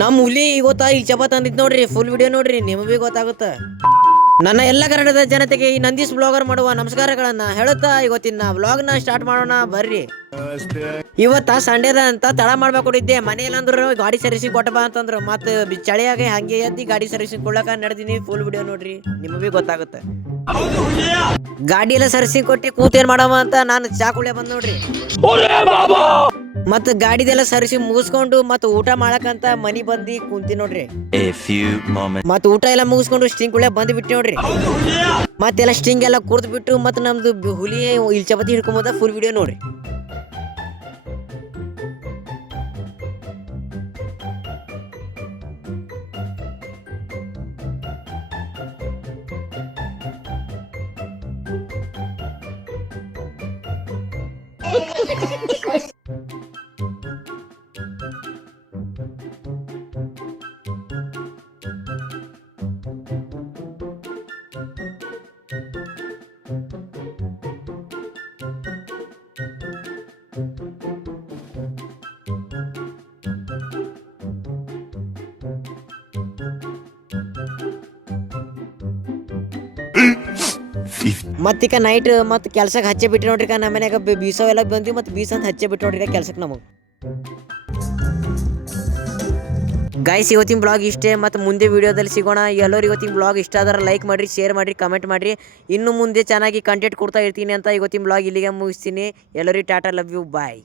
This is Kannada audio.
ನಮ್ಮ ಹುಲಿ ಇವತ್ತ ಈ ಚಪಾತ್ ಅಂದಿದ್ ನೋಡ್ರಿ, ಫುಲ್ ವಿಡಿಯೋ ನೋಡ್ರಿ, ನಿಮಗೆ ಗೊತ್ತಾಗುತ್ತ. ನನ್ನ ಎಲ್ಲ ಕನ್ನಡದ ಜನತೆಗೆ ಈ ನಂದೀಶ್ ಬ್ಲಾಗರ್ ಮಾಡುವ ನಮಸ್ಕಾರಗಳನ್ನ ಹೇಳುತ್ತಾ ಇವತ್ತಿನ ಬ್ಲಾಗ್ ನ ಸ್ಟಾರ್ಟ್ ಮಾಡೋಣ ಬರ್ರಿ. ಇವತ್ತ ಸಂಡೇದ ಅಂತ ತಡ ಮಾಡ್ಬೇಕಿದ್ದೆ, ಮನೇಲಿ ಅಂದ್ರು ಗಾಡಿ ಸರ್ವಿಸಿಂಗ್ ಕೊಟ್ಟ ಬಾ ಅಂತಂದ್ರು. ಮತ್ ಚಳಿಯಾಗಿ ಹಂಗೆ ಎದ್ದಿ ಗಾಡಿ ಸರ್ವಿಸಿಂಗ್ ಕೊಡ್ಲಕ ನಡೆದಿನಿ. ಫುಲ್ ವಿಡಿಯೋ ನೋಡ್ರಿ, ನಿಮಗೆ ಗೊತ್ತಾಗುತ್ತೆ. ಗಾಡಿ ಎಲ್ಲ ಸರ್ವಿಸಿಂಗ್ ಕೊಟ್ಟಿ ಕೂತೇನ್ ಮಾಡವ ಅಂತ ನಾನು ಚಾ ಕುಡಿಯ ಬಂದ್ ನೋಡ್ರಿ. ಮತ್ ಗಾಡಿದೆಲ್ಲ ಸರ್ವಿಸಿಂಗ್ ಮುಗಿಸ್ಕೊಂಡು ಮತ್ ಊಟ ಮಾಡಕಂತ ಮನಿ ಬಂದಿ ಕುಂತಿ ನೋಡ್ರಿ. ಮತ್ ಊಟ ಎಲ್ಲ ಮುಗಿಸ್ಕೊಂಡು ಸ್ಟಿಂಗ್ ಕುಳೆ ಬಂದ್ ಬಿಟ್ಟು ನೋಡ್ರಿ. ಮತ್ತೆಲ್ಲ ಸ್ಟಿಂಗ್ ಎಲ್ಲ ಕುಡ್ದು ಬಿಟ್ಟು ಮತ್ ನಮ್ದು ಹುಲಿ ಇಲ್ ಚಪಾತಿ ಹಿಡ್ಕೊಂಬಂದ ಫುಲ್ ವಿಡಿಯೋ ನೋಡ್ರಿ. ಮತ್ತೀಗ ನೈಟ್ ಮತ್ತೆ ಕೆಲ್ಸಕ್ಕೆ ಹಚ್ಚೆ ಬಿಟ್ಟು ನೋಡ್ರಿ. ನಮ್ಮ ಮನ್ಯಾಗ ಬೀಸೋ ಎಲ್ಲ ಬಂದ್ವಿ, ಮತ್ತೆ ಬೀಸ ಅಂತ ಹಚ್ಚೆ ಬಿಟ್ಟು ನೋಡ್ರಿ ಕೆಲ್ಸಕ್ಕೆ ನಮಗೆ. ಗೈಸ್ ಇವತ್ತಿನ ಬ್ಲಾಗ್ ಇಷ್ಟೇ, ಮತ್ತು ಮುಂದೆ ವಿಡಿಯೋದಲ್ಲಿ ಸಿಗೋಣ. ಎಲ್ಲರೂ ಇವತ್ತಿನ ಬ್ಲಾಗ್ ಇಷ್ಟ ಆದ್ರೆ ಲೈಕ್ ಮಾಡಿರಿ, ಶೇರ್ ಮಾಡಿರಿ, ಕಮೆಂಟ್ ಮಾಡಿರಿ. ಇನ್ನು ಮುಂದೆ ಚೆನ್ನಾಗಿ ಕಂಟೆಂಟ್ ಕೊಡ್ತಾ ಇರ್ತೀನಿ ಅಂತ ಇವತ್ತಿನ ಬ್ಲಾಗ್ ಇಲ್ಲಿಗೆ ಮುಗಿಸ್ತೀನಿ. ಎಲ್ಲರಿಗೂ ಟಾಟಾ, ಲವ್ ಯು, ಬಾಯ್.